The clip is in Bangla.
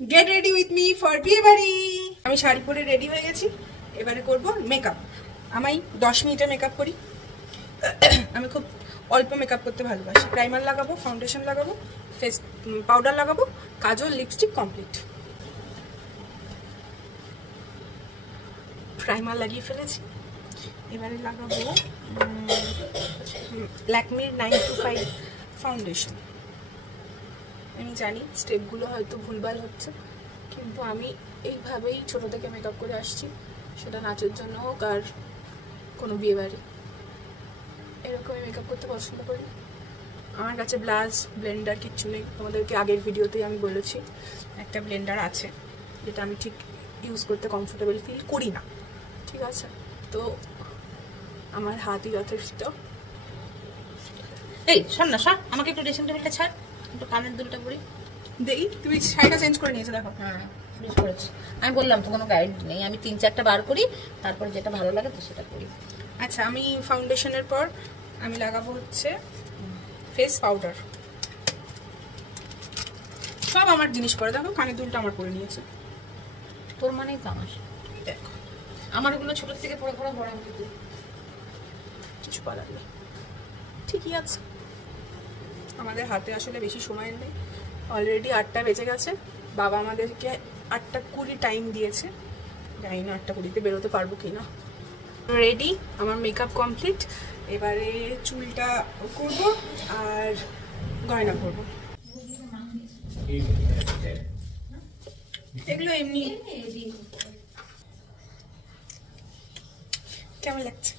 Get ready with me for বিয়ে বাড়ি। আমি শাড়ি পরে রেডি হয়ে গেছি, এবারে করব মেকআপ। আমি 10 মিনিটে মেকআপ করি। আমি খুব অল্প মেকআপ করতে ভালোবাসি। প্রাইমার লাগাবো, ফাউন্ডেশন লাগাবো, ফেস পাউডার লাগাবো, কাজল, লিপস্টিক কমপ্লিট। প্রাইমার লাগিয়ে ফেলেছি, এবারে লাগাবো ল্যাকমির 925 ফাউন্ডেশন। আমি জানি স্টেপগুলো হয়তো ভুলভাল হচ্ছে, কিন্তু আমি এইভাবেই ছোটো থেকে মেকআপ করে আসছি, সেটা নাচের জন্য হোক আর কোনো বিয়ে বাড়ি, এরকমই মেকআপ করতে পছন্দ করি। আমার কাছে ব্লাশ ব্লেন্ডার কিচ্ছু নেই, তোমাদেরকে আগের ভিডিওতেই আমি বলেছি একটা ব্লেন্ডার আছে যেটা আমি ঠিক ইউজ করতে কমফোর্টেবল ফিল করি না, ঠিক আছে? তো আমার হাতই যথেষ্ট। এই শোন না, সর আমাকে একটু ড্রেসিং টেবিলটা ছাড়, একটু কানের দুলটা পরি। দেখি তুমি শাড়িটা চেঞ্জ করে নিয়েছো, দেখো। হ্যাঁ বেশ করেছি, আমি বললাম তো কোনো গাইড নেই, আমি 3-4টা বার করি, তারপর যেটা ভালো লাগে তো সেটা করি। আচ্ছা, আমি ফাউন্ডেশনের পর আমি লাগাবো হচ্ছে ফেস পাউডার। সব আমার জিনিস পরে, দেখো কানের দুলটা আমার পরে নিয়েছে। তোর মানেই তো আমার, দেখো আমার ওগুলো ছোট থেকে পরে পরে বড় হয়ে গেছে, কিছু করার নেই, ঠিকই আছে। আমাদের হাতে আসলে বেশি সময় নেই, অলরেডি 8টা বেজে গেছে। বাবা আমাদেরকে 8:20 টাইম দিয়েছে, জানি না 8:20-তে বেরোতে পারবো কি না। রেডি, আমার মেকআপ কমপ্লিট। এবারে চুলটা করব আর গয়না করব। এগুলো এমনি কেমন লাগছে?